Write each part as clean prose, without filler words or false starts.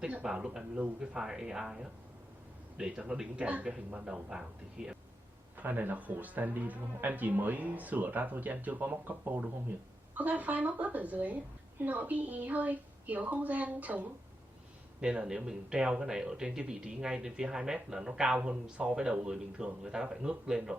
tích vào lúc em lưu cái file AI á, để cho nó đính kèm cái hình ban đầu vào. Thì khi em file này là khổ standy đúng không? Em chỉ mới sửa ra thôi chứ em chưa có mock couple đúng không Hiền? Có cái file mockup ở dưới ấy, nó bị hơi thiếu không gian trống. Nên là nếu mình treo cái này ở trên cái vị trí ngay trên phía 2 mét là nó cao hơn so với đầu người bình thường, người ta phải ngước lên rồi.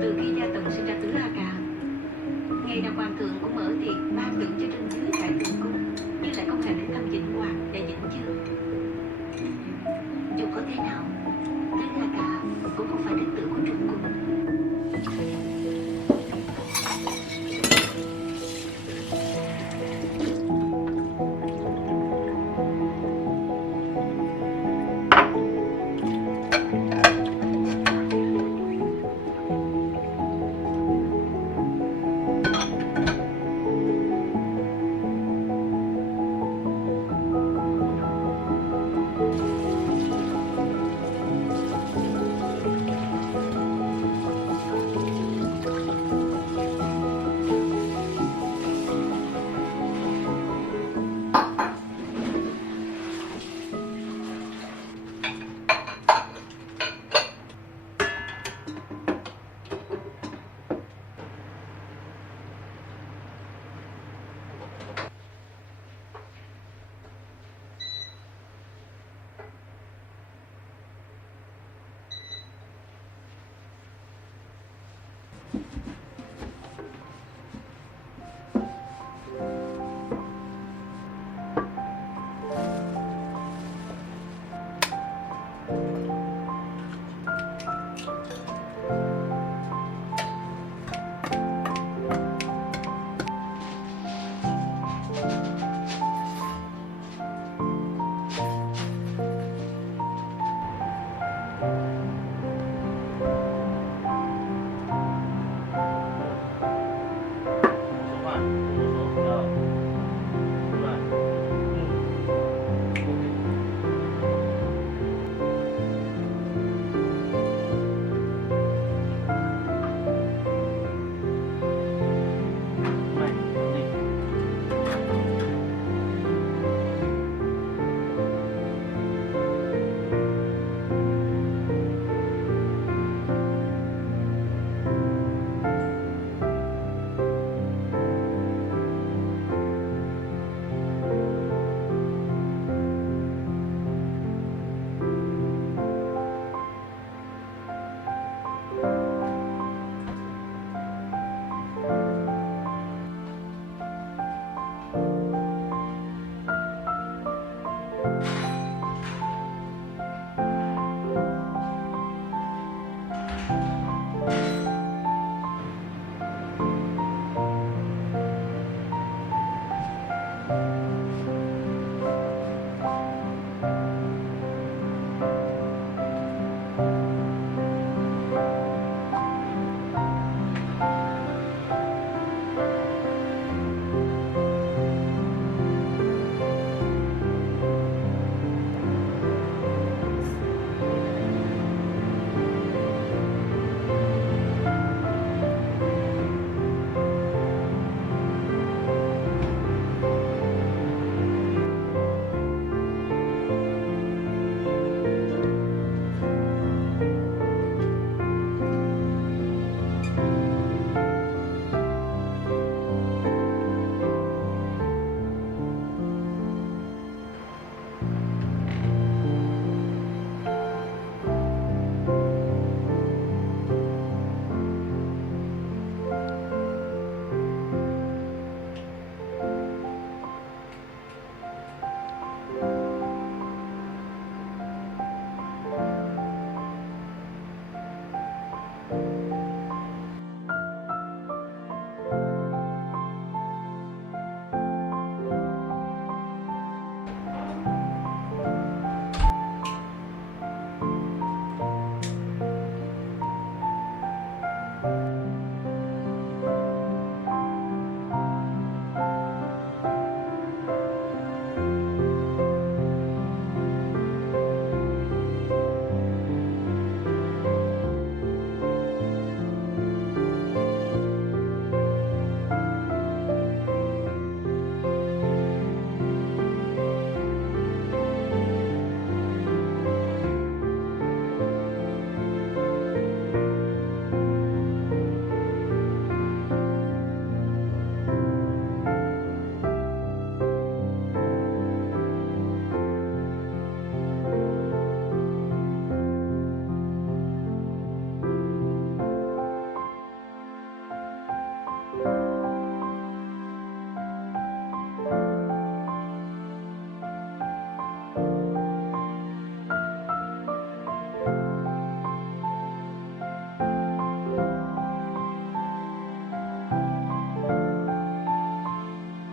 Từ khi Gia Tần sinh ra Tứ La Ca, ngày nào hoàng thượng cũng mở tiệc ban thưởng cho trên dưới Khải Tường cung, nhưng lại không hề đến thăm Vĩnh Hoàng và Vĩnh Chương. Dù có thế nào, Tứ La Ca cũng không phải đệ tử của Trung Cung.